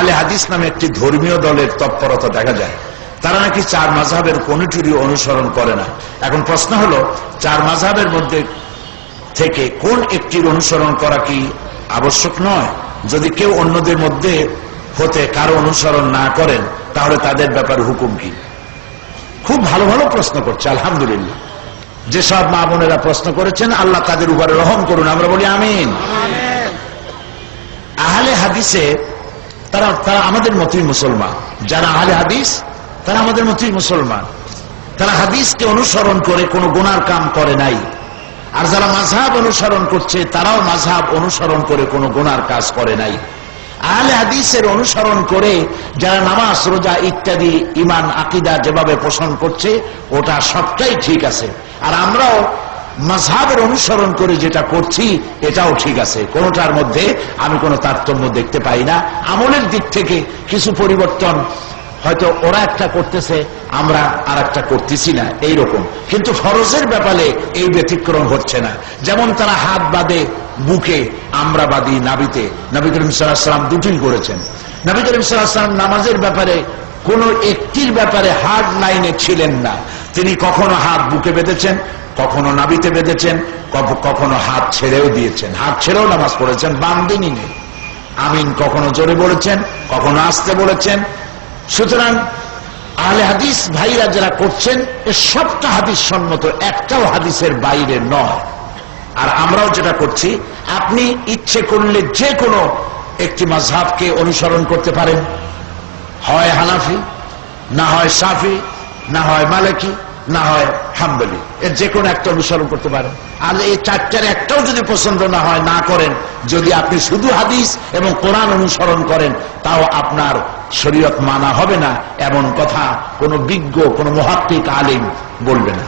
আহলে হাদিস নামে একটি ধর্মীয় দলের তৎপরতা দেখা যায়। তারা নাকি চার মাযহাবের কোনটিরই অনুসরণ করে না। এখন প্রশ্ন হলো, চার মাযহাবের মধ্যে থেকে কোন একটির অনুসরণ করা কি আবশ্যক নয়? যদি কেউ অন্যদের মধ্যে হতে কারো অনুসরণ না করেন, তাহলে তাদের ব্যাপারে হুকুম কি? খুব ভালো ভালো প্রশ্ন করছে, আলহামদুলিল্লাহ। যেসব মা বোনেরা প্রশ্ন করেছেন, আল্লাহ তাদের উপরে রহম করুন, আমরা বলি আমিন। আহলে হাদিসে তারা আমাদের মতই মুসলমান। যারা আহলে হাদিস তারা আমাদের মতই মুসলমান। তারা হাদিসকে অনুসরণ করে কোনো গুনার কাম করে নাই। আর যারা মাযহাব অনুসরণ করছে, তারাও মাযহাব অনুসরণ করে কোনো গুনার কাজ করে নাই। আহলে হাদিসের অনুসরণ করে যারা নামাজ, রোজা ইত্যাদি ঈমান, আকীদা যেভাবে পোষণ করছে, ওটা সবটাই ঠিক আছে। আর আমরাও মাযহাবের অনুসরণ করে যেটা করছি, এটাও ঠিক আছে। কোনোটার মধ্যে আমি কোনো তারতম্য দেখতে পাই না। আমলের দিক থেকে কিছু পরিবর্তন, হয়তো ওরা একটা করতেছে, আমরা আর একটা করতেছি না, এইরকম। কিন্তু ফরজের ব্যাপারে এই ব্যতিক্রম হচ্ছে না। যেমন তারা হাত বাঁধে বুকে, আমরা বাঁধি নাভিতে। নবী করিম সাল্লাল্লাহু আলাইহি ওয়াসাল্লাম দুটোই করেছেন। নবী করিম সাল্লাল্লাহু আলাইহি ওয়াসাল্লাম নামাজের ব্যাপারে কোন একটির ব্যাপারে হার্ড লাইনে ছিলেন না। তিনি কখনো হাত বুকে বেঁধেছেন, কখনো নাভিতে বেঁধেছেন, কখনো হাত ছেড়েও দিয়েছেন। হাত ছেড়েও নামাজ পড়েছেন, বান্দিনী নেই। আমিন কখনো জোরে বলেছেন, কখনো আস্তে বলেছেন। সুতরাং আহলে হাদিস ভাইরা যারা করছেন, এ সবটা হাদিস সম্মত, একটাও হাদিসের বাইরে নয়। আর আমরাও যেটা করছি, আপনি ইচ্ছে করলে যে কোনো একটি মাযহাবকে অনুসরণ করতে পারেন। হয় হানাফি, না হয় শাফি, না হয় মালিকি, না হয় হাম্বলি, এর যে কোনো একটা অনুসরণ করতে পারেন। আর এই চারটার একটাও যদি পছন্দ না হয়, না করেন। যদি আপনি শুধু হাদিস এবং কোরআন অনুসরণ করেন, তাও আপনার শরীয়ত মানা হবে না, এমন কথা কোনো বিজ্ঞ, কোনো মুহাক্কিক আলিম বলবে না।